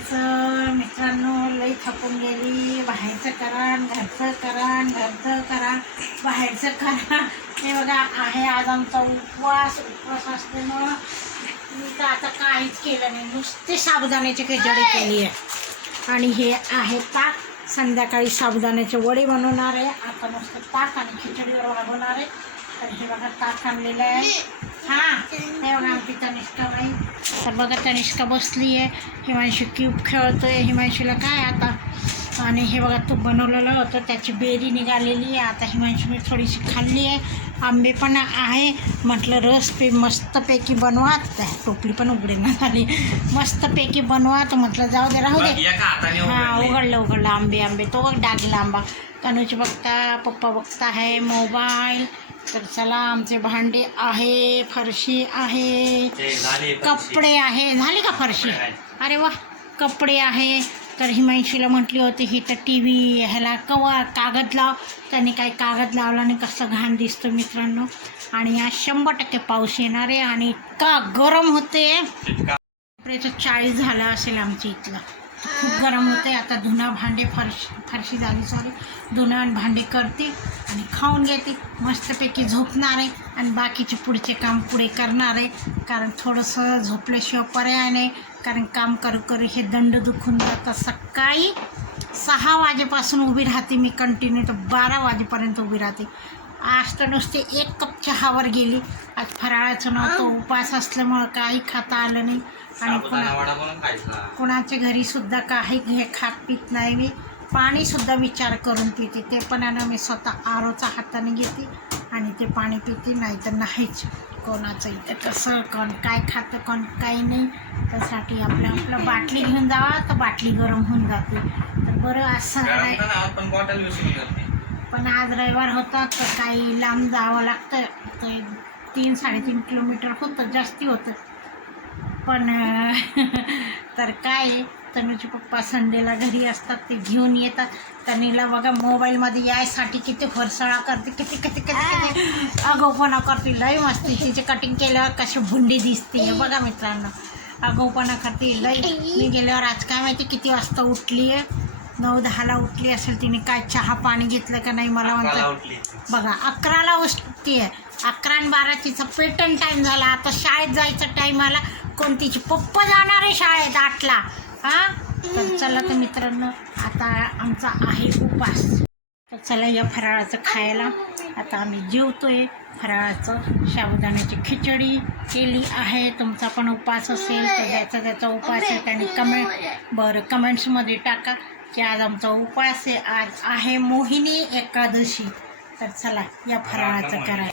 जायचं मित्रांनो लई थकून गेली. बाहेरचं करा घरचं करा घरचं करा बाहेरचं करा. हे बघा आहे आज आमचा उपवास उपवास असल्यामुळं मी तर आता काहीच केलं नाही. नुसते साबुदाण्याची खिचडी केली आहे आणि हे आहे ताक संध्याकाळी साबुदाण्याचे वडे बनवणार आहे. आता नुसतं ताक आणि खिचडीवर बनवणार आहे. तर हे बघा ताक आणलेलं आहे. हां हे बघा आमची तनिष्का बाई. तर बघा तनिष्का बसली आहे हिमांशू क्यूब खेळतोय. हिमांशूला काय आता? आणि हे बघा तूप बनवलेलं होतं. त्याची बेरी निघालेली आहे. आता हिमांशूने थोडीशी खाल्ली आहे. आंबे पण आहे. म्हटलं रस पे मस्तपैकी बनवा. त्या टोपली पण उघडे ना झाली मस्तपैकी बनवा. तर म्हटलं जाऊ दे राहू दे. हा उघडली. उघडलं आंबे आंबे. तो बघ डागला आंबा. तनुची बघता पप्पा बघता आहे मोबाईल. तर चला आमचे भांडे आहे फरशी आहे. ते कपडे आहे. झाली का फरशी? अरे वा कपडे आहे. तर हिमांशीला म्हटली होती ही तर टी व्ही ह्याला कवा कागद लाव. त्याने काही कागद लावला आणि कसं घाण दिसतं मित्रांनो. आणि आज शंभर टक्के पाऊस येणार आहे आणि इतका गरम होते. टेम्परेचर चाळीस झालं असेल आमच्या इथलं. खूप गरम होते आता धुणं भांडे फरशी फरशी झाली सॉरी धुणं आणि भांडे करते आणि खाऊन घेते. मस्तपैकी झोपणार आहे आणि बाकीचे पुढचे काम पुढे करणार आहे. कारण थोडंसं झोपल्याशिवाय पर्याय नाही. कारण काम करू करू हे दंड दुखून जातं. सकाळी सहा वाजेपासून उभी राहते मी कंटिन्यू तर बारा वाजेपर्यंत उभी राहते. आज तर नुसते एक कप चहावर गेली. आज फराळाचं नव्हतं. उपास असल्यामुळं काही खाता आलं नाही. आणि साबुदाणा पुन्हा वडा बनवून खायचा. कोणाच्या घरी सुद्धा काही घे खात पित नाही मी. पाणीसुद्धा विचार करून पिते. ते पण ना मी स्वतः आरोचा हाताने घेते आणि ते पाणी पिते नाही तर नाहीच. कोणाचं इथं कसं कोण काय खातं कोण काही नाही. त्यासाठी आपलं आपलं बाटली घेऊन जावा तर बाटली गरम होऊन जाते. तर बरं असं नाही. तर ना, पण बॉटल विसरून जाते. पण आज रविवार होता तर काही लांब जावं लागतं. तर तीन साडेतीन किलोमीटर होतं जास्ती होतं. पण तर काय तनुचे पप्पा संडेला घरी असतात ते घेऊन येतात. तनीला बघा मोबाईलमध्ये यायसाठी किती फरसाळा करते किती किती किती किती. अगोपणा करते लई मस्ती तिचे कटिंग केल्यावर कशी भुंडी दिसते. हे बघा मित्रांनो. अगोपणा करते लई मी गेल्यावर आज काय माहिती किती वाजता उठली आहे नऊ दहाला उठली असेल तिने काय चहा पाणी घेतलं का नाही मला म्हणतात बघा अकराला उठते. अकरा आणि बाराचीचा पेटन टाईम झाला. आता शाळेत जायचा टाईम आला. कोणतीची पप्पा जाणार आहे शाळेत आठला? हा? तर चला तर मित्रांनो आता आमचा आहे उपास. तर चला या फराळाचं खायला. आता आम्ही जेवतोय. फराळाचं साबुदाण्याची खिचडी केली आहे. तुमचा पण उपास असेल तर ज्याचा त्याचा उपास आहे. त्याने कमेंट बरं कमेंट्समध्ये टाका. की आज आमचा उपास आहे. आज आहे मोहिनी एकादशी. तर चला या फराळाचं करा